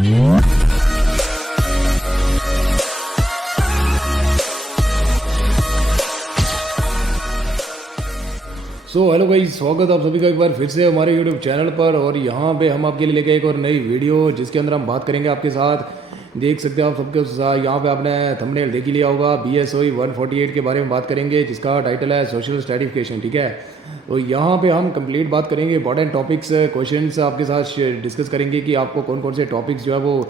Hello भाई, स्वागत आप सभी का एक बार फिर से हमारे यूट्यूब चैनल पर। और यहाँ पे हम आपके लिए लेके एक और नई वीडियो जिसके अंदर हम बात करेंगे आपके साथ। देख सकते हो आप सबके साथ, यहाँ पे आपने थंबनेल देख ही लिया होगा। BSOE 148 के बारे में बात करेंगे जिसका टाइटल है सोशल स्ट्रेटिफिकेशन। ठीक है, तो यहाँ पे हम कंप्लीट बात करेंगे, इंपॉर्टेंट टॉपिक्स क्वेश्चंस आपके साथ डिस्कस करेंगे कि आपको कौन कौन से टॉपिक्स जो है वो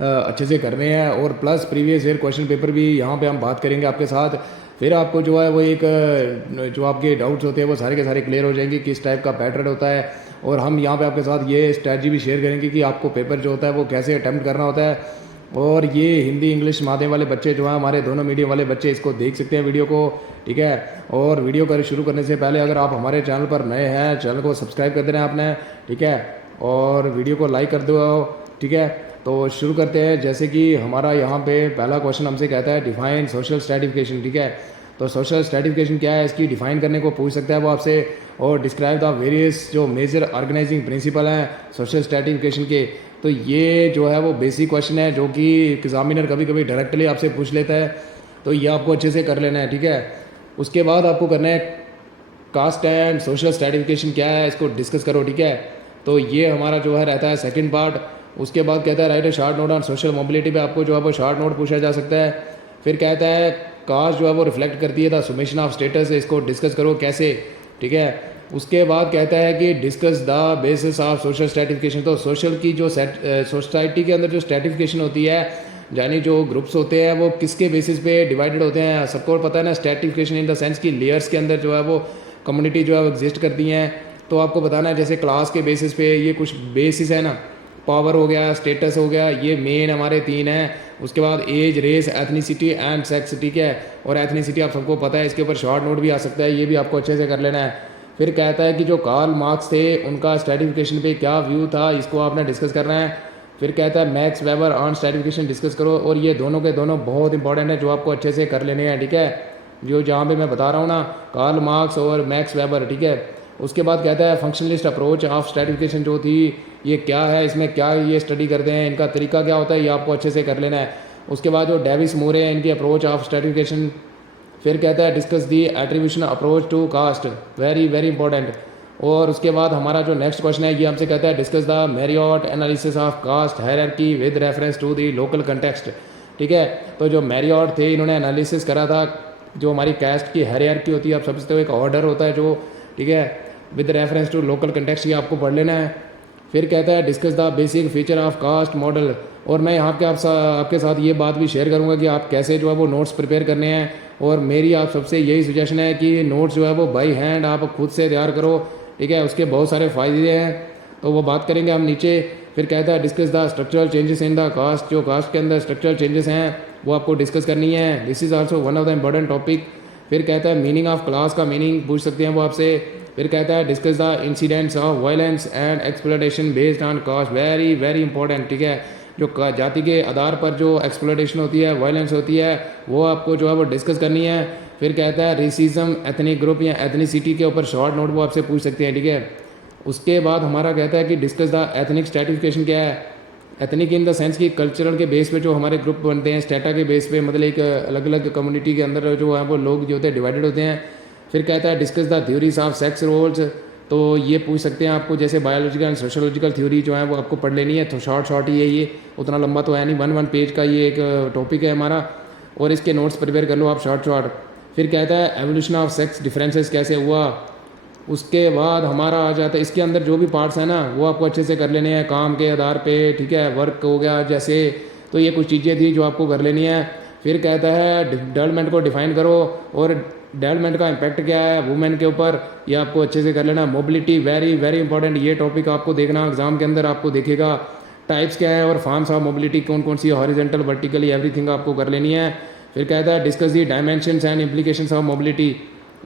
अच्छे से करने हैं। और plus previous year question paper भी यहाँ पे हम बात करेंगे आपके साथ। फिर आपको जो है वो एक जो आपके डाउट्स होते हैं वो सारे के सारे क्लियर हो जाएंगे, किस टाइप का पैटर्न होता है। और हम यहाँ पे आपके साथ ये स्ट्रैटेजी भी शेयर करेंगे कि आपको पेपर जो होता है वो कैसे अटैम्प्ट करना होता है। और ये हिंदी इंग्लिश माध्यम वाले बच्चे जो हैं, हमारे दोनों मीडियम वाले बच्चे इसको देख सकते हैं वीडियो को। ठीक है, और वीडियो कर शुरू करने से पहले अगर आप हमारे चैनल पर नए हैं, चैनल को सब्सक्राइब कर देना है आपने। ठीक है, और वीडियो को लाइक कर दो। ठीक है, तो शुरू करते हैं। जैसे कि हमारा यहाँ पे पहला क्वेश्चन हमसे कहता है डिफाइन सोशल स्ट्रेटिफिकेशन। ठीक है, तो सोशल स्ट्रेटिफिकेशन क्या है, इसकी डिफाइन करने को पूछ सकता है वो आपसे। और डिस्क्राइब द वेरियस जो मेजर ऑर्गेनाइजिंग प्रिंसिपल हैं सोशल स्ट्रेटिफिकेशन के। तो ये जो है वो बेसिक क्वेश्चन है जो कि एग्जामिनर कभी कभी डायरेक्टली आपसे पूछ लेता है, तो ये आपको अच्छे से कर लेना है। ठीक है, उसके बाद आपको करना है कास्ट एंड सोशल स्ट्रेटिफिकेशन क्या है, इसको डिस्कस करो। ठीक है, तो ये हमारा जो है रहता है सेकंड पार्ट। उसके बाद कहता है right A short note on social mobility पे आपको जो है वो शॉर्ट नोट पूछा जा सकता है। फिर कहता है कास्ट जो है वो रिफ्लेक्ट करती है द सुमेशन ऑफ स्टेटस, इसको डिस्कस करो कैसे। ठीक है, उसके बाद कहता है कि discuss the basis of social stratification. तो सोशल की जो सोसाइटी के अंदर जो स्ट्रेटिफिकेशन होती है, यानी जो ग्रुप्स होते हैं वो किसके बेसिस पे डिवाइडेड होते हैं, सबको पता है ना। स्ट्रेटिफिकेशन इन द सेंस की लेयर्स के अंदर जो है वो कम्युनिटी जो है वो एग्जिस्ट करती हैं। तो आपको बताना है जैसे क्लास के बेसिस पे ये कुछ बेसिस है ना, पावर हो गया, स्टेटस हो गया, ये मेन हमारे तीन हैं। उसके बाद age, race, ethnicity and sex. ठीक है, और एथनिसिटी आप सबको पता है, इसके ऊपर शॉर्ट नोट भी आ सकता है, ये भी आपको अच्छे से कर लेना है। फिर कहता है कि जो कार्ल मार्क्स थे उनका स्ट्रेटिफिकेशन पे क्या व्यू था, इसको आपने डिस्कस करना है। फिर कहता है max weber on stratification discuss करो। और ये दोनों के दोनों बहुत इंपॉर्टेंट है जो आपको अच्छे से कर लेने हैं। ठीक है, जो जहाँ पे मैं बता रहा हूँ ना, कार्ल मार्क्स और मैक्स वेबर। ठीक है, उसके बाद कहता है फंक्शनलिस्ट अप्रोच ऑफ स्ट्रेटिफिकेशन जो थी ये क्या है, इसमें क्या ये स्टडी करते हैं, इनका तरीका क्या होता है, ये आपको अच्छे से कर लेना है। उसके बाद जो डेविस मूरे हैं, इनकी अप्रोच ऑफ स्ट्रेटिफिकेशन। फिर कहता है discuss the attribution approach to caste, very very important. और उसके बाद हमारा जो नेक्स्ट क्वेश्चन है ये हमसे कहता है discuss the Marriott analysis of caste hierarchy with reference to the local context. ठीक है, तो जो मैरियट थे इन्होंने एनालिसिस करा था जो हमारी कास्ट की हायरार्की होती है, आप समझते हो एक ऑर्डर होता है जो। ठीक है, with reference to local context, ये आपको पढ़ लेना है। फिर कहता है discuss the basic feature of caste model. और मैं यहाँ पे आपके साथ ये बात भी शेयर करूँगा कि आप कैसे जो है वो नोट्स प्रिपेयर करने हैं। और मेरी आप सबसे यही सजेशन है कि नोट्स जो है वो बाई हैंड आप खुद से तैयार करो। ठीक है, उसके बहुत सारे फ़ायदे हैं, तो वो बात करेंगे हम नीचे। फिर कहता है discuss the structural changes in the caste, जो कास्ट के अंदर स्ट्रक्चरल चेंजेस हैं वो आपको डिस्कस करनी है। This is also one of the important topic. फिर कहता है मीनिंग ऑफ क्लास का मीनिंग पूछ सकते हैं वो आपसे। फिर कहता है discuss the incidents of violence and exploitation based on caste, very very important. ठीक है, जो जाति के आधार पर जो एक्सप्लॉयटेशन होती है, वायलेंस होती है, वो आपको जो है वो डिस्कस करनी है। फिर कहता है रेसिज्म, एथनिक ग्रुप या एथनिसिटी के ऊपर शॉर्ट नोट वो आपसे पूछ सकते हैं। ठीक है, उसके बाद हमारा कहता है कि डिस्कस द एथनिक स्ट्रेटिफिकेशन क्या है। एथनिक इन द सेंस की कल्चरल के बेस पे जो हमारे ग्रुप बनते हैं, स्टेटा के बेस पे, मतलब एक अलग अलग कम्युनिटी के अंदर जो है वो लोग जो होते हैं डिवाइडेड होते हैं। फिर कहता है discuss the theories of sex roles, तो ये पूछ सकते हैं आपको, जैसे बायोलॉजिकल एंड सोशोलॉजिकल थ्योरी जो है वो आपको पढ़ लेनी है। तो शॉर्ट ही है, ये उतना लंबा तो है नहीं, वन पेज का ये एक टॉपिक है हमारा। और इसके नोट्स प्रिपेयर कर लो आप शॉर्ट। फिर कहता है एवोल्यूशन ऑफ सेक्स डिफरेंसेस कैसे हुआ। उसके बाद हमारा आ जाता है इसके अंदर जो भी पार्ट्स हैं ना वो आपको अच्छे से कर लेने हैं काम के आधार पे। ठीक है, वर्क हो गया जैसे, तो ये कुछ चीज़ें थी जो आपको कर लेनी है। फिर कहता है डेवलपमेंट को डिफाइन करो और डेवलपमेंट का इम्पैक्ट क्या है वुमेन के ऊपर, ये आपको अच्छे से कर लेना। मोबिलिटी वेरी वेरी इंपॉर्टेंट, ये टॉपिक आपको देखना एग्जाम के अंदर, आपको देखेगा टाइप्स क्या है और फॉर्म्स ऑफ मोबिलिटी कौन कौन सी, हॉरिजेंटल वर्टिकली एवरीथिंग आपको कर लेनी है। फिर कहता है discuss the dimensions and implications of mobility.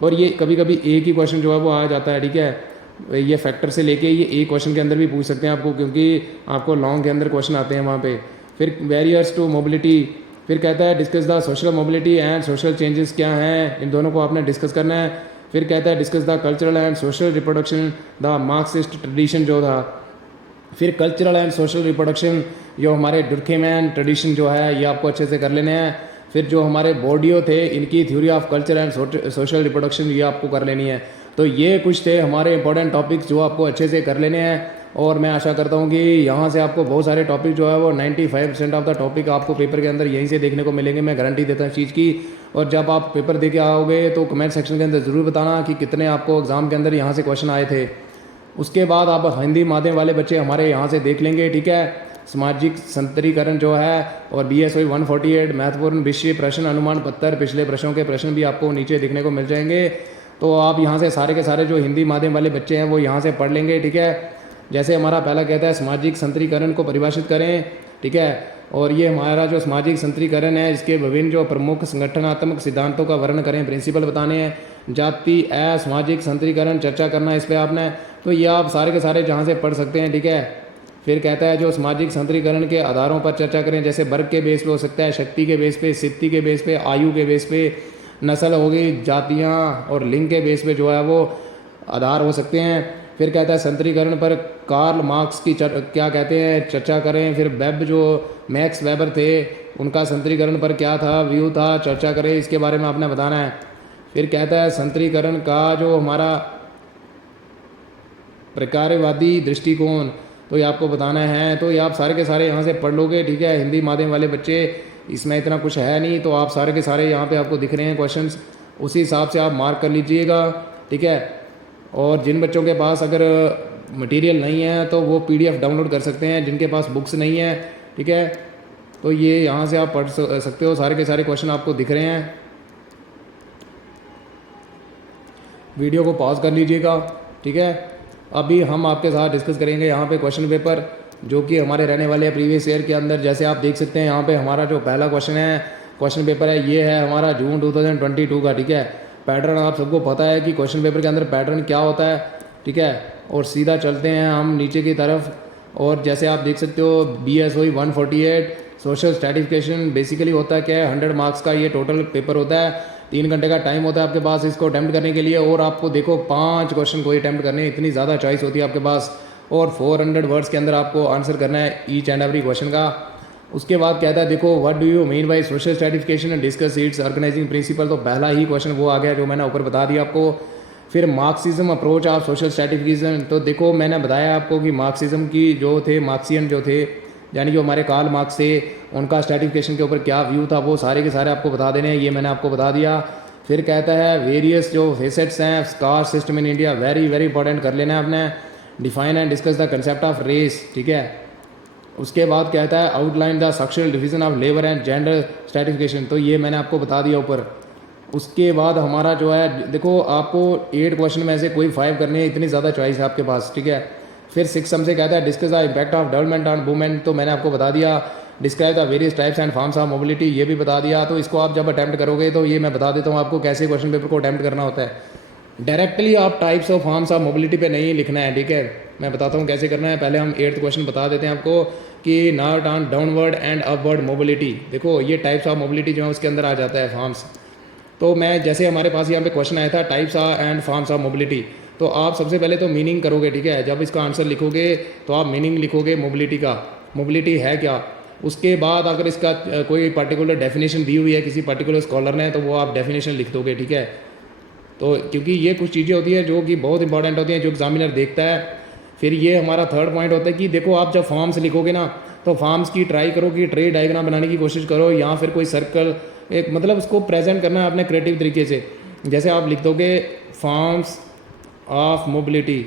और ये कभी कभी एक ही क्वेश्चन जो है वो आ जाता है। ठीक है, ये फैक्टर से लेके ये एक क्वेश्चन के अंदर भी पूछ सकते हैं आपको, क्योंकि आपको लॉन्ग के अंदर क्वेश्चन आते हैं वहाँ पे। फिर बैरियर्स टू मोबिलिटी, फिर कहता है discuss the social mobility and social changes क्या हैं, इन दोनों को आपने डिस्कस करना है। फिर कहता है discuss the cultural and social reproduction the Marxist tradition जो था। फिर कल्चरल एंड सोशल रिप्रोडक्शन जो हमारे डुर्खेमैन ट्रेडिशन जो है ये आपको अच्छे से कर लेने हैं। फिर जो हमारे बोर्डियो थे इनकी theory of culture and social reproduction ये आपको कर लेनी है। तो ये कुछ थे हमारे इंपॉर्टेंट टॉपिक्स जो आपको अच्छे से कर लेने हैं। और मैं आशा करता हूँ कि यहाँ से आपको बहुत सारे टॉपिक जो है वो 95% ऑफ द टॉपिक आपको पेपर के अंदर यहीं से देखने को मिलेंगे, मैं गारंटी देता हूँ इस चीज़ की। और जब आप पेपर दे के आओगे तो कमेंट सेक्शन के अंदर ज़रूर बताना कि कितने आपको एग्ज़ाम के अंदर यहाँ से क्वेश्चन आए थे। उसके बाद आप हिंदी माध्यम वाले बच्चे हमारे यहाँ से देख लेंगे, ठीक है। सामाजिक संतरीकरण जो है और BSOE 148 महत्वपूर्ण विषय प्रश्न अनुमान पत्र पिछले प्रश्नों के प्रश्न भी आपको नीचे देखने को मिल जाएंगे। तो आप यहाँ से सारे के सारे जो हिंदी माध्यम वाले बच्चे हैं वो यहाँ से पढ़ लेंगे, ठीक है। जैसे हमारा पहला कहता है सामाजिक संतरीकरण को परिभाषित करें, ठीक है। और ये हमारा जो सामाजिक संतरीकरण है इसके विभिन्न जो प्रमुख संगठनात्मक सिद्धांतों का वर्णन करें, प्रिंसिपल बताने हैं। जाति असामाजिक संतरीकरण चर्चा करना है इस पर आपने, तो ये आप सारे के सारे जहाँ से पढ़ सकते हैं, ठीक है। फिर कहता है जो सामाजिक संतरीकरण के आधारों पर चर्चा करें, जैसे वर्ग के बेस पे हो सकता है, शक्ति के बेस पे, स्थिति के बेस पे, आयु के बेस पे, नस्ल होगी, जातियाँ और लिंग के बेस पे जो है वो आधार हो सकते हैं। फिर कहता है संतरीकरण पर कार्ल मार्क्स की क्या कहते हैं चर्चा करें। फिर वेब जो मैक्स वेबर थे उनका संतरीकरण पर क्या था व्यू था चर्चा करें, इसके बारे में आपने बताना है। फिर कहता है संतरीकरण का जो हमारा प्रकारवादी दृष्टिकोण, तो ये आपको बताना है। तो ये आप सारे के सारे यहाँ से पढ़ लोगे, ठीक है। हिंदी माध्यम वाले बच्चे इसमें इतना कुछ है नहीं, तो आप सारे के सारे यहाँ पे आपको दिख रहे हैं क्वेश्चंस, उसी हिसाब से आप मार्क कर लीजिएगा, ठीक है। और जिन बच्चों के पास अगर मटेरियल नहीं है तो वो PDF डाउनलोड कर सकते हैं, जिनके पास बुक्स नहीं है, ठीक है। तो ये यहाँ से आप पढ़ सकते हो, सारे के सारे क्वेश्चन आपको दिख रहे हैं। वीडियो को पॉज कर लीजिएगा, ठीक है। अभी हम आपके साथ डिस्कस करेंगे यहाँ पे क्वेश्चन पेपर जो कि हमारे रहने वाले हैं प्रीवियस ईयर के अंदर। जैसे आप देख सकते हैं यहाँ पे हमारा जो पहला क्वेश्चन पेपर है ये है हमारा जून 2022 का, ठीक है। पैटर्न आप सबको पता है कि क्वेश्चन पेपर के अंदर पैटर्न क्या होता है, ठीक है। और सीधा चलते हैं हम नीचे की तरफ। और जैसे आप देख सकते हो BSOE 148 सोशल स्ट्रैटिफिकेशन बेसिकली होता है क्या है, 100 मार्क्स का ये टोटल पेपर होता है। 3 घंटे का टाइम होता है आपके पास इसको अटैम्प्ट करने के लिए। और आपको देखो 5 क्वेश्चन को अटैम्प्ट करने, इतनी ज़्यादा चॉइस होती है आपके पास। और 400 वर्ड्स के अंदर आपको आंसर करना है ईच एंड एवरी क्वेश्चन का। उसके बाद कहता है देखो what do you mean by social stratification and discuss its organising principle. तो पहला ही क्वेश्चन वो आ गया जो मैंने ऊपर बता दिया आपको। फिर Marxism approach of social stratification, तो देखो मैंने बताया आपको कि मार्क्सिज्म की जो थे मार्क्सियन जो थे यानी जो हमारे कार्ल मार्क्स थे उनका स्ट्रैटिफिकेशन के ऊपर क्या व्यू था वो सारे के सारे आपको बता देने हैं, ये मैंने आपको बता दिया। फिर कहता है वेरियस जो फेसेट्स हैं caste system in India, very very important कर लेना है आपने। Define and discuss the concept of race, ठीक है। उसके बाद कहता है outline the sexual division of labour and gender stratification, तो ये मैंने आपको बता दिया ऊपर। उसके बाद हमारा जो है देखो आपको 8 क्वेश्चन में से कोई 5 करने हैं, इतनी ज़्यादा चॉइस है आपके पास, ठीक है। फिर 6 हमसे कहता है discuss the impact of development on women, तो मैंने आपको बता दिया। Describe the various types and forms of mobility, ये भी बता दिया। तो इसको आप जब अटैम्प्ट करोगे तो ये मैं बता देता हूँ आपको कैसे क्वेश्चन पेपर को अटैम्प्ट करना होता है। डायरेक्टली आप types of forms of mobility पे नहीं लिखना है, ठीक है। मैं बताता हूँ कैसे करना है। पहले हम 8th क्वेश्चन बता देते हैं आपको कि not on downward and upward mobility. देखो ये टाइप्स ऑफ मोबिलिटी जो है उसके अंदर आ जाता है फॉर्म्स। तो मैं जैसे हमारे पास यहाँ पे क्वेश्चन आया था types and forms of mobility, तो आप सबसे पहले तो मीनिंग करोगे, ठीक है। जब इसका आंसर लिखोगे तो आप मीनिंग लिखोगे मोबिलिटी का, मोबिलिटी है क्या। उसके बाद अगर इसका कोई पर्टिकुलर डेफिनेशन दी हुई है किसी पर्टिकुलर स्कॉलर ने तो वो आप डेफिनेशन लिख दोगे, ठीक है। तो क्योंकि ये कुछ चीज़ें होती हैं जो कि बहुत इंपॉर्टेंट होती हैं जो एग्जामिनर देखता है। फिर ये हमारा 3rd पॉइंट होता है कि देखो आप जब फॉर्म्स लिखोगे ना तो फॉर्म्स की ट्राई करो कि ट्री डायग्राम बनाने की कोशिश करो या फिर कोई सर्कल एक मतलब उसको प्रेजेंट करना है अपने क्रिएटिव तरीके से। जैसे आप लिख दोगे फॉर्म्स ऑफ मोबिलिटी,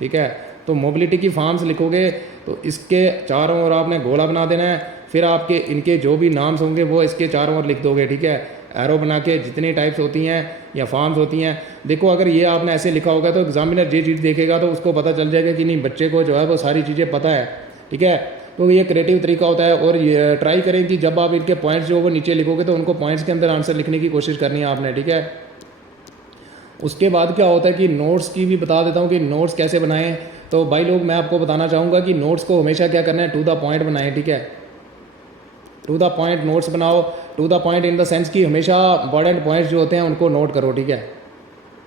ठीक है। तो मोबिलिटी की फॉर्म्स लिखोगे तो इसके चारों ओर आपने गोला बना देना है। फिर आपके इनके जो भी नाम्स होंगे वो इसके चारों ओर लिख दोगे, ठीक है। एरो बना के जितनी टाइप्स होती हैं या फॉर्म्स होती हैं। देखो अगर ये आपने ऐसे लिखा होगा तो एग्जामिनर ये चीज़ देखेगा तो उसको पता चल जाएगा कि नहीं बच्चे को जो है वो सारी चीज़ें पता है, ठीक है। तो ये क्रिएटिव तरीका होता है। और ये ट्राई करें कि जब आप इनके पॉइंट्स जो वो नीचे लिखोगे तो उनको पॉइंट्स के अंदर आंसर लिखने की कोशिश करनी है आपने, ठीक है। उसके बाद क्या होता है कि नोट्स की भी बता देता हूँ कि नोट्स कैसे बनाएं। तो भाई लोग मैं आपको बताना चाहूँगा कि नोट्स को हमेशा क्या करना है, टू द पॉइंट बनाएं, ठीक है। टू द पॉइंट नोट्स बनाओ। To the point in the sense कि हमेशा इंपॉर्टेंट पॉइंट्स जो होते हैं उनको नोट करो, ठीक है।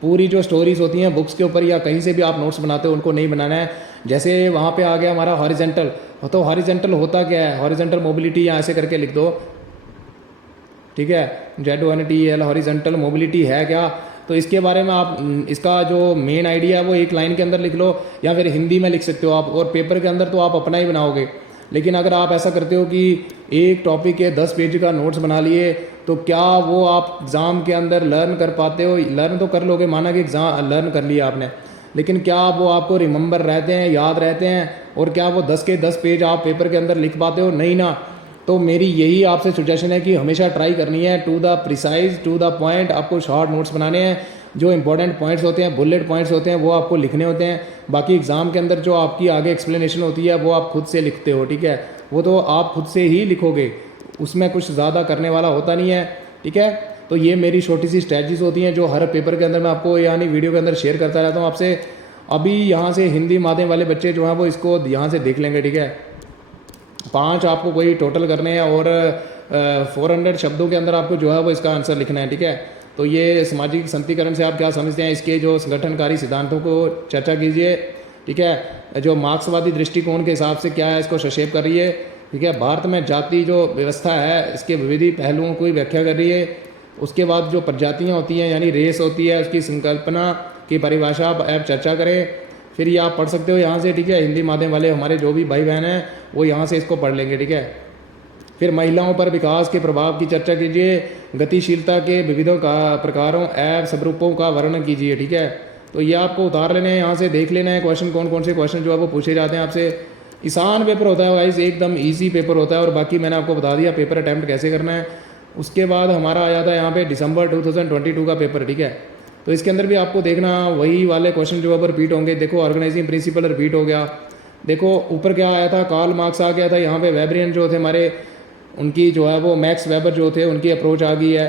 पूरी जो स्टोरीज होती हैं बुक्स के ऊपर या कहीं से भी आप नोट्स बनाते हो उनको नहीं बनाना है। जैसे वहाँ पे आ गया हमारा हॉरिजेंटल, तो हॉरिजेंटल होता क्या है, हॉरिजेंटल मोबिलिटी यहाँ ऐसे करके लिख दो, ठीक है, ZONTL हॉरिजेंटल मोबिलिटी है क्या। तो इसके बारे में आप इसका जो मेन आइडिया है वो एक लाइन के अंदर लिख लो, या फिर हिंदी में लिख सकते हो आप, और पेपर के अंदर तो आप अपना ही बनाओगे। लेकिन अगर आप ऐसा करते हो कि एक टॉपिक के 10 पेज का नोट्स बना लिए, तो क्या वो आप एग्ज़ाम के अंदर लर्न कर पाते हो। लर्न तो कर लोगे, माना कि एग्ज़ाम लर्न कर लिया आपने, लेकिन क्या वो आपको रिमेंबर रहते हैं, याद रहते हैं, और क्या वो 10 के 10 पेज आप पेपर के अंदर लिख पाते हो, नहीं ना। तो मेरी यही आपसे सजेशन है कि हमेशा ट्राई करनी है to the precise, to the point, आपको शॉर्ट नोट्स बनाने हैं। जो इंपॉर्टेंट पॉइंट्स होते हैं, बुलेट पॉइंट्स होते हैं, वो आपको लिखने होते हैं। बाकी एग्ज़ाम के अंदर जो आपकी आगे एक्सप्लेनेशन होती है वो आप खुद से लिखते हो, ठीक है, वो तो आप खुद से ही लिखोगे, उसमें कुछ ज़्यादा करने वाला होता नहीं है, ठीक है। तो ये मेरी छोटी सी स्ट्रैटेजीज होती हैं जो हर पेपर के अंदर मैं आपको यानी वीडियो के अंदर शेयर करता रहता हूँ आपसे। अभी यहाँ से हिंदी माध्यम वाले बच्चे जो हैं वो इसको यहाँ से देख लेंगे, ठीक है। 5 आपको कोई टोटल करने हैं और 400 शब्दों के अंदर आपको जो है वो इसका आंसर लिखना है, ठीक है। तो ये सामाजिक संतीकरण से आप क्या समझते हैं, इसके जो संगठनकारी सिद्धांतों को चर्चा कीजिए, ठीक है। जो मार्क्सवादी दृष्टिकोण के हिसाब से क्या है इसको संक्षेप कर रही है, ठीक है। भारत में जाति जो व्यवस्था है इसके विविध पहलुओं को व्याख्या कर रही है। उसके बाद जो प्रजातियाँ होती हैं यानी रेस होती है, उसकी संकल्पना की परिभाषा आप चर्चा करें। फिर ये आप पढ़ सकते हो यहाँ से, ठीक है। हिंदी माध्यम वाले हमारे जो भी भाई बहन हैं वो यहाँ से इसको पढ़ लेंगे, ठीक है। फिर महिलाओं पर विकास के प्रभाव की चर्चा कीजिए, गतिशीलता के विविधों का प्रकारों एवं स्वरूपों का वर्णन कीजिए, ठीक है। तो ये आपको उतार लेने हैं, यहाँ से देख लेना है क्वेश्चन, कौन कौन से क्वेश्चन जो है वो पूछे जाते हैं आपसे। आसान पेपर होता है वाइज, एकदम ईजी पेपर होता है, और बाकी मैंने आपको बता दिया पेपर अटैम्प्ट कैसे करना है। उसके बाद हमारा आ जाता है यहाँ पे दिसंबर 2022 का पेपर, ठीक है। तो इसके अंदर भी आपको देखना वही वाले क्वेश्चन जो अब रिपीट होंगे। देखो ऑर्गेनाइजिंग प्रिंसिपल रिपीट हो गया, देखो ऊपर क्या आया था, कार्ल मार्क्स आ गया था, यहाँ पे वेबरियन जो थे हमारे, उनकी जो है वो मैक्स वेबर जो थे उनकी अप्रोच आ गई है।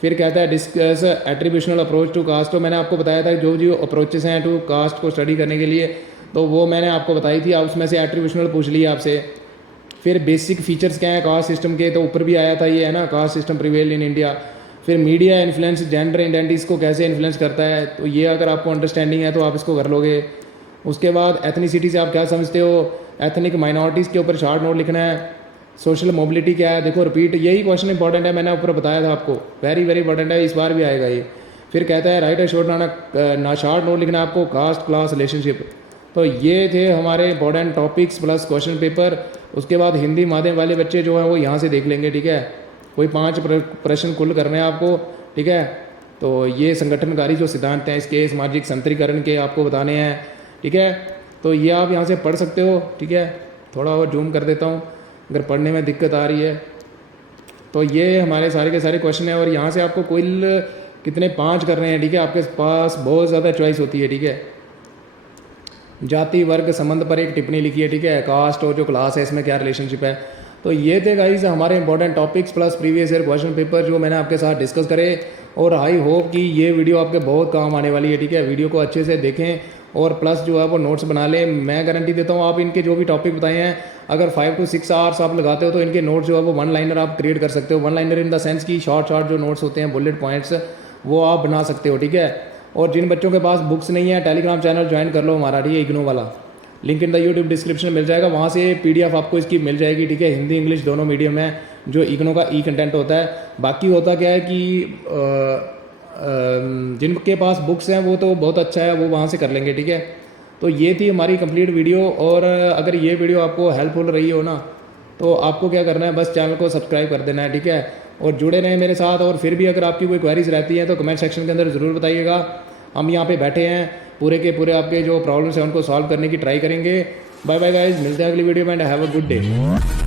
फिर कहता है discuss attributional approach to caste, तो मैंने आपको बताया था जो जो अप्रोचेस हैं टू कास्ट को स्टडी करने के लिए, तो वो मैंने आपको बताई थी, आप उसमें से एट्रीब्यूशनल पूछ लिया आपसे। फिर बेसिक फीचर्स क्या हैं कास्ट सिस्टम के, तो ऊपर भी आया था ये है ना, caste system prevail in India. फिर मीडिया इन्फ्लुएंस जेंडर आइडेंटिटीज़ को कैसे इन्फ्लुएंस करता है, तो ये अगर आपको अंडरस्टैंडिंग है तो आप इसको कर लोगे। उसके बाद एथनिसिटी से आप क्या समझते हो, एथनिक माइनॉरिटीज़ के ऊपर शॉर्ट नोट लिखना है। सोशल मोबिलिटी क्या है, देखो रिपीट, यही क्वेश्चन इंपॉर्टेंट है, मैंने ऊपर बताया था आपको, वेरी वेरी इंपॉर्टेंट है, इस बार भी आएगा ये। फिर कहता है राइट ए शॉर्ट ना शॉर्ट नोट लिखना है आपको, कास्ट क्लास रिलेशनशिप। तो ये थे हमारे important topics plus question paper. उसके बाद हिंदी माध्यम वाले बच्चे जो हैं वो यहाँ से देख लेंगे, ठीक है। कोई 5 प्रश्न कुल करने हैं आपको, ठीक है। तो ये संगठनकारी जो सिद्धांत हैं इसके सामाजिक संतरीकरण के आपको बताने हैं, ठीक है। तो ये आप यहाँ से पढ़ सकते हो, ठीक है। थोड़ा और जूम कर देता हूँ अगर पढ़ने में दिक्कत आ रही है। तो ये हमारे सारे के सारे क्वेश्चन हैं, और यहाँ से आपको कुल कितने 5 कर रहे हैं, ठीक है। आपके पास बहुत ज़्यादा चॉइस होती है, ठीक है। जाति वर्ग संबंध पर एक टिप्पणी लिखी है, ठीक है। कास्ट और जो क्लास है इसमें क्या रिलेशनशिप है। तो ये थे गाइस हमारे important topics plus previous year question paper जो मैंने आपके साथ डिस्कस करे, और आई होप कि ये वीडियो आपके बहुत काम आने वाली है, ठीक है। वीडियो को अच्छे से देखें और प्लस जो है वो नोट्स बना लें। मैं गारंटी देता हूँ आप इनके जो भी टॉपिक बताए हैं अगर 5 to 6 आवर्स आप लगाते हो तो इनके नोट्स जो है वो 1 लाइनर आप क्रिएट कर सकते हो। 1 लाइनर इन द सेंस की शॉर्ट जो नोट्स होते हैं, बुलेट पॉइंट्स, वो आप बना सकते हो, ठीक है। और जिन बच्चों के पास बुक्स नहीं है, टेलीग्राम चैनल ज्वाइन कर लो हमारा, ठीक है, इग्नो वाला, link in the YouTube description मिल जाएगा, वहाँ से PDF आपको इसकी मिल जाएगी, ठीक है। हिंदी इंग्लिश दोनों मीडियम है, जो इग्नो का कंटेंट होता है। बाकी होता क्या है कि जिनके पास बुक्स हैं वो तो बहुत अच्छा है, वो वहाँ से कर लेंगे, ठीक है। तो ये थी हमारी कंप्लीट वीडियो, और अगर ये वीडियो आपको हेल्पफुल रही हो ना, तो आपको क्या करना है, बस चैनल को सब्सक्राइब कर देना है, ठीक है, और जुड़े रहें मेरे साथ। और फिर भी अगर आपकी कोई क्वेरीज रहती हैं तो कमेंट सेक्शन के अंदर ज़रूर बताइएगा। हम यहाँ पे बैठे हैं, पूरे के पूरे आपके जो प्रॉब्लम्स हैं उनको सॉल्व करने की ट्राई करेंगे। बाय बाय गाइज, मिलते हैं अगली वीडियो में, and have a good day.